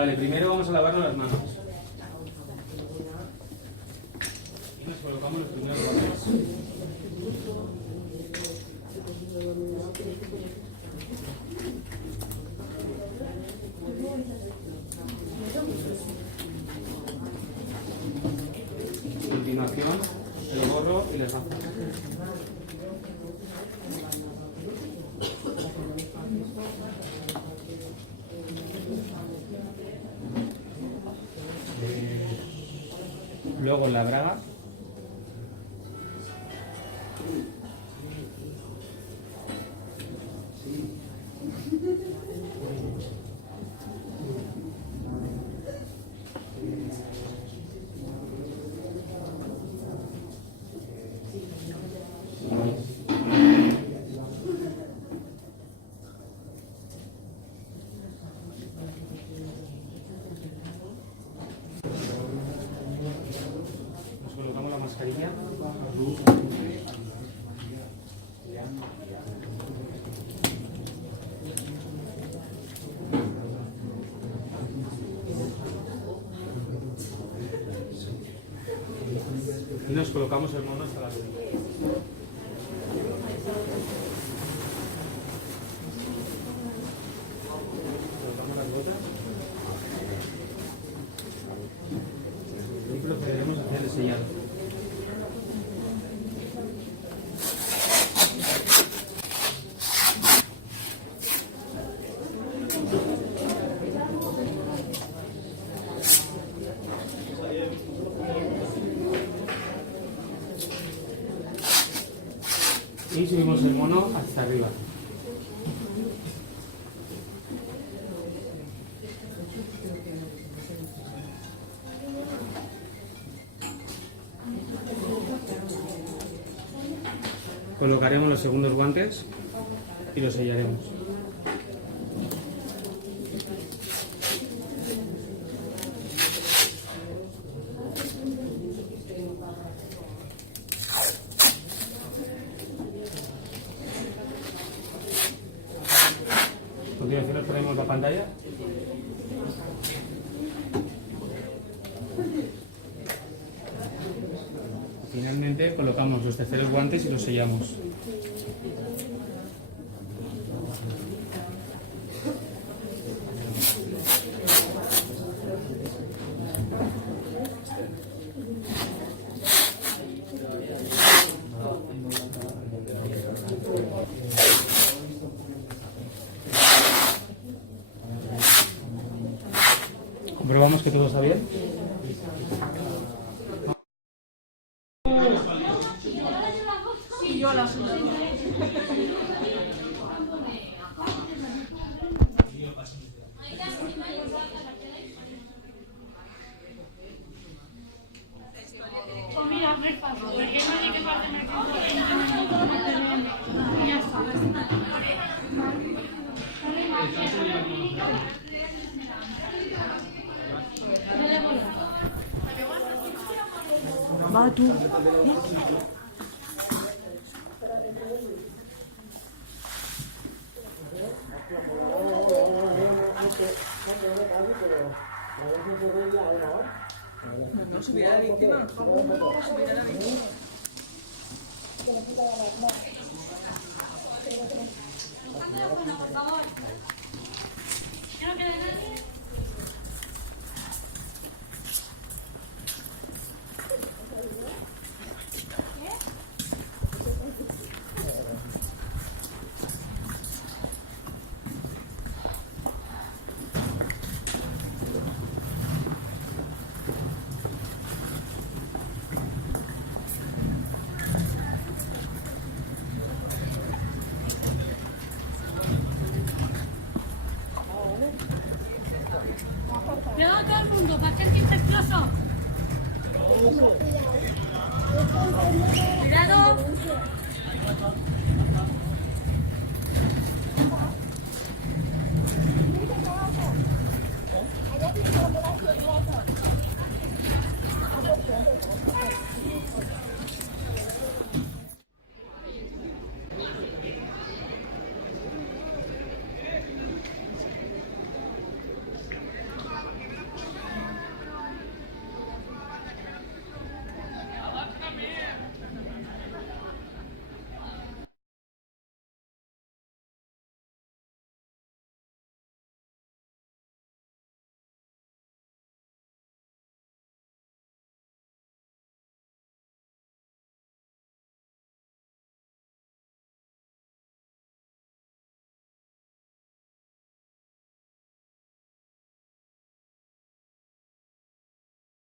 Vale, primero vamos a lavarnos las manos. Y nos colocamos los primeros guantes. A continuación, el gorro y las gafas. Luego la braga. Nos colocamos la mascarilla. Y nos colocamos el mono hasta la rodilla. Colocamos las botas. Y procederemos a hacer el sellado. Y subimos el mono hasta arriba. Colocaremos los segundos guantes y los sellaremos. A continuación nos ponemos la pantalla. Finalmente colocamos los terceros guantes y los sellamos. Comprobamos que todo está bien. Sí, yo la pues mira, no es fácil, porque no hay que parte me ya está. Va tú. No subirá la víctima. No subirá la víctima. Por favor. ¿Que no quede nadie? Cuidado todo el mundo, paciente infeccioso.